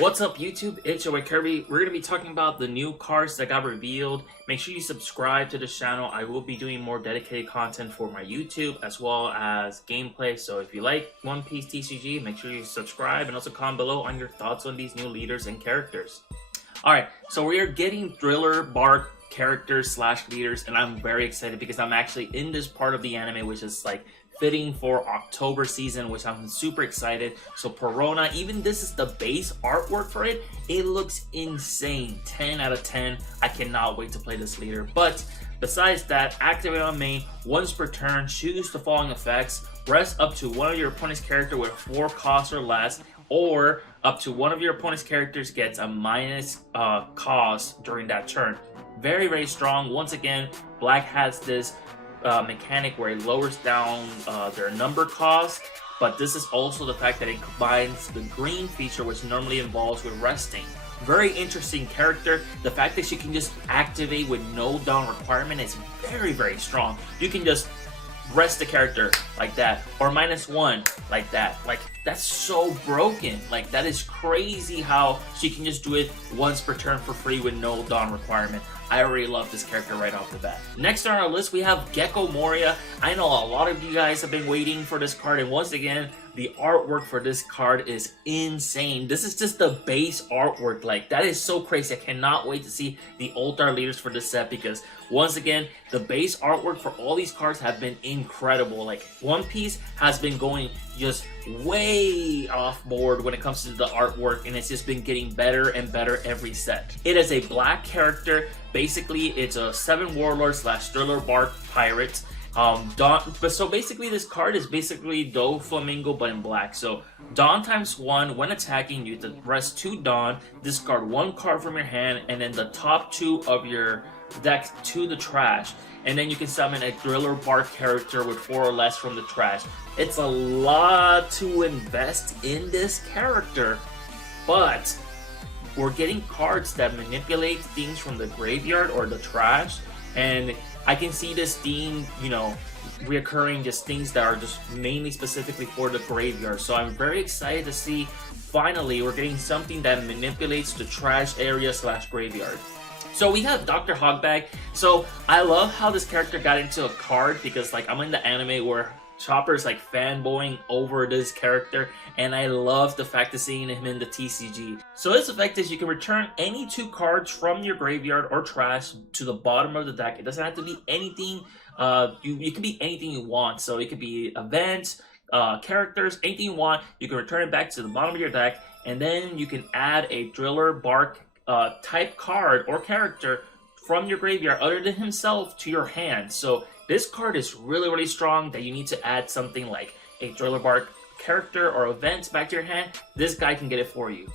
What's up YouTube, it's your boy Kirby. We're going to be talking about the new cards that got revealed. Make sure you subscribe to this channel. I will be doing more dedicated content for my YouTube as well as gameplay. So if you like One Piece TCG, make sure you subscribe and also comment below on your thoughts on these new leaders and characters. Alright, so we are getting Thriller Bark characters slash leaders, and I'm very excited because I'm actually in this part of the anime which is like fitting for October season, which I'm super excited. So Perona, even this is the base artwork for it, it looks insane. 10 out of 10. I cannot wait to play this leader. But besides that, activate on main, once per turn, choose the following effects. Rest up to one of your opponent's character with 4 costs or less, or up to one of your opponent's characters gets a minus cost during that turn. Very, very strong. Once again, Black has this mechanic where it lowers down their number cost, but this is also the fact that it combines the green feature, which normally involves with resting. Very interesting character. The fact that she can just activate with no down requirement is very, very strong. You can just rest the character like that, or -1 like that. Like, that's so broken. Like, that is crazy how she can just do it once per turn for free with no dawn requirement. I already love this character right off the bat. Next on our list, we have Gecko Moria. I know a lot of you guys have been waiting for this card, and once again, the artwork for this card is insane. This is just the base artwork. Like, that is so crazy. I cannot wait to see the Altar leaders for this set because, once again, the base artwork for all these cards have been incredible. Like, One Piece has been going just way off board when it comes to the artwork, and it's just been getting better and better every set. It is a black character. Basically, it's a 7 warlord slash Thriller Bark pirate. So basically this card is basically Doflamingo but in black. So Dawn ×1, when attacking, you have to rest 2 Dawn, discard 1 card from your hand, and then the top 2 of your deck to the trash. And then you can summon a Thriller Bark character with 4 or less from the trash. It's a lot to invest in this character, but we're getting cards that manipulate things from the graveyard or the trash, and I can see this theme, you know, reoccurring, just things that are just mainly specifically for the graveyard. So I'm very excited to see, finally, we're getting something that manipulates the trash area slash graveyard. So we have Dr. Hogbag. So I love how this character got into a card because, like, I'm in the anime where Chopper's like fanboying over this character, and I love the fact of seeing him in the TCG. So this effect is you can return any 2 cards from your graveyard or trash to the bottom of the deck. It doesn't have to be anything, you can be anything you want. So it could be events, characters, anything you want. You can return it back to the bottom of your deck, and then you can add a Thriller Bark type card or character from your graveyard other than himself to your hand. So this card is really, really strong that you need to add something like a Thriller Bark character or event back to your hand. This guy can get it for you.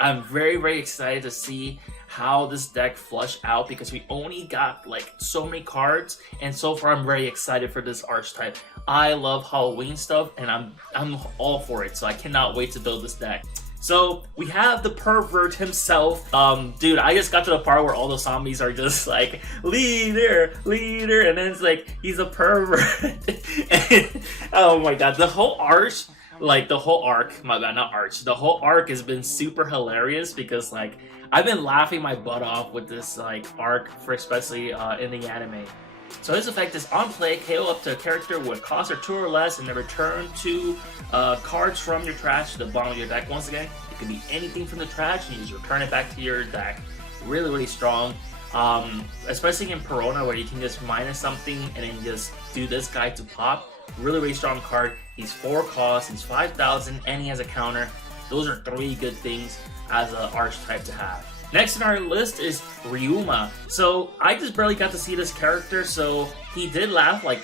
I'm very, very excited to see how this deck flush out because we only got like so many cards, and so far I'm very excited for this archetype. I love Halloween stuff, and I'm all for it, so I cannot wait to build this deck. So we have the pervert himself. Dude, I just got to the part where all the zombies are just like, leader, leader, and then it's like, he's a pervert. And, oh my god, the whole arch, like the whole arc, my bad, not arch, the whole arc has been super hilarious because, like, I've been laughing my butt off with this, like, arc, for especially in the anime. So this effect is on play, KO up to a character with cost of 2 or less, and then return 2 cards from your trash to the bottom of your deck. Once again, it can be anything from the trash, and you just return it back to your deck. Really, really strong. Especially in Perona, where you can just minus something and then just do this guy to pop. Really, really strong card. He's 4 costs, he's 5,000, and he has a counter. Those are 3 good things as an archetype to have. Next on our list is Ryuma. So I just barely got to see this character, so he did laugh like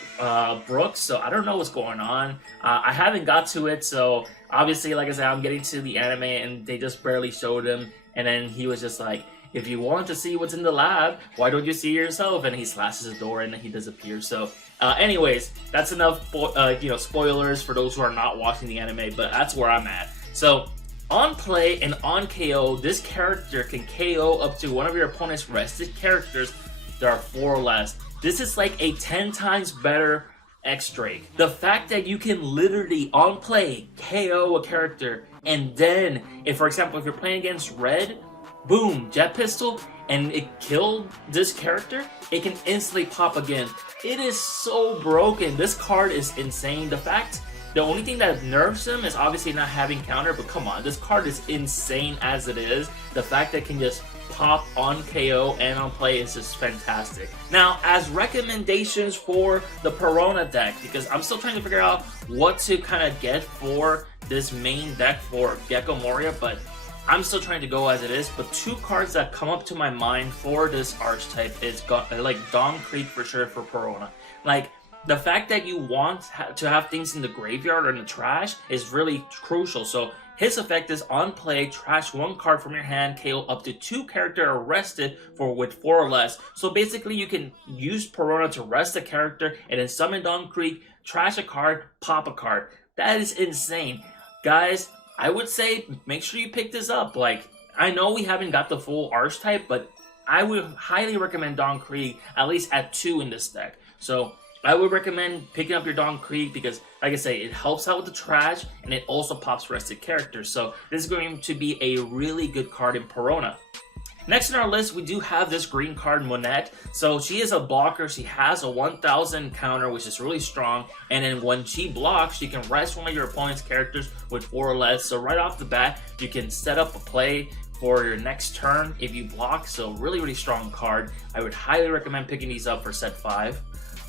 Brooks, so I don't know what's going on. I haven't got to it, so obviously, like I said, I'm getting to the anime and they just barely showed him, and then he was just like, if you want to see what's in the lab, why don't you see yourself? And he slashes the door and then he disappears. So anyways, that's enough you know, spoilers for those who are not watching the anime, but that's where I'm at. So on play and on KO, this character can KO up to one of your opponent's rested characters that are 4 or less. This is like a 10 times better X-Drake. The fact that you can literally on play KO a character, and then if, for example, if you're playing against red, boom, jet pistol, and it killed this character, it can instantly pop again. It is so broken. This card is insane. The only thing that nerfs him is obviously not having counter, but come on, this card is insane as it is. The fact that it can just pop on KO and on play is just fantastic. Now, as recommendations for the Perona deck, because I'm still trying to figure out what to kind of get for this main deck for Gecko Moria, but I'm still trying to go as it is. But two cards that come up to my mind for this archetype is like Dawn Creek for sure for Perona. Like, the fact that you want to have things in the graveyard or in the trash is really crucial. So his effect is on play, trash one card from your hand, KO up to 2 character arrested with 4 or less. So basically you can use Perona to rest a character and then summon Dawn Creek, trash a card, pop a card. That is insane. Guys, I would say make sure you pick this up. Like, I know we haven't got the full archetype, but I would highly recommend Dawn Creek at least at 2 in this deck. So I would recommend picking up your Dawn Creek because, like I say, it helps out with the trash and it also pops rested characters. So this is going to be a really good card in Perona. Next in our list, we do have this green card, Monette. So she is a blocker. She has a 1000 counter, which is really strong. And then when she blocks, she can rest one of your opponent's characters with 4 or less. So right off the bat, you can set up a play for your next turn if you block. So really, really strong card. I would highly recommend picking these up for set 5.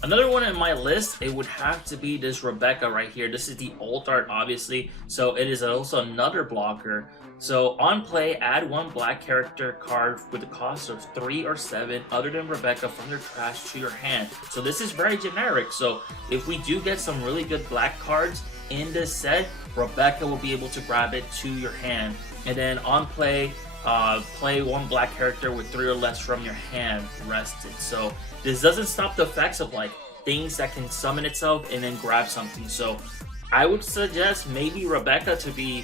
Another one in my list, it would have to be this Rebecca right here. This is the alt art, obviously, so it is also another blocker. So on play, add 1 black character card with the cost of 3 or 7 other than Rebecca from your trash to your hand. So this is very generic. So if we do get some really good black cards in this set, Rebecca will be able to grab it to your hand. And then on play, play 1 black character with 3 or less from your hand rested. So this doesn't stop the effects of like things that can summon itself and then grab something. So I would suggest maybe Rebecca to be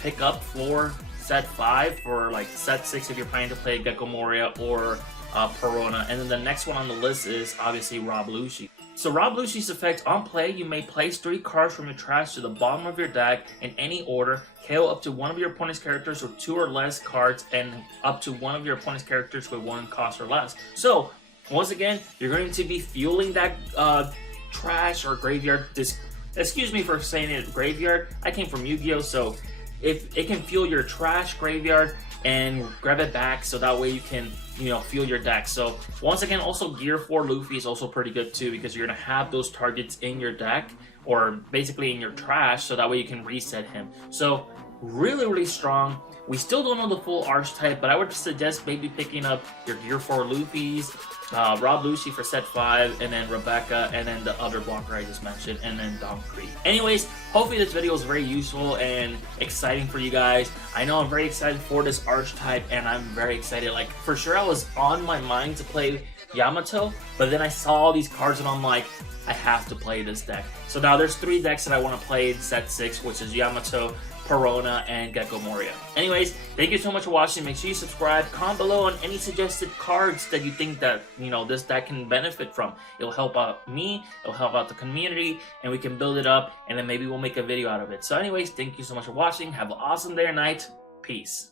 pick up for set 5 for like set 6 if you're planning to play Gecko Moria or Perona. And then the next one on the list is obviously Rob Lucci. So Rob Lucci's effect, on play, you may place 3 cards from your trash to the bottom of your deck in any order, KO up to 1 of your opponent's characters with 2 or less cards, and up to 1 of your opponent's characters with 1 cost or less. So once again, you're going to be fueling that trash or graveyard. Excuse me for saying it, graveyard. I came from Yu-Gi-Oh, so if it can fuel your trash graveyard and grab it back, so that way you can, you know, fuel your deck. So once again, also Gear 4 Luffy is also pretty good too, because you're gonna have those targets in your deck or basically in your trash, so that way you can reset him. So really, really strong. We still don't know the full archetype, but I would suggest maybe picking up your Gear 4 Luffy's, Rob Lucci for set 5, and then Rebecca, and then the other blocker I just mentioned, and then Dawn Creek. Anyways, hopefully this video was very useful and exciting for you guys. I know I'm very excited for this archetype, and I'm very excited. Like, for sure I was on my mind to play Yamato, but then I saw all these cards and I'm like, I have to play this deck. So now there's 3 decks that I want to play in set 6, which is Yamato, Perona, and Gecko Moria. Anyways, thank you so much for watching. Make sure you subscribe. Comment below on any suggested cards that you think that, you know, this deck can benefit from. It'll help out me, it'll help out the community, and we can build it up, and then maybe we'll make a video out of it. So anyways, thank you so much for watching. Have an awesome day or night. Peace.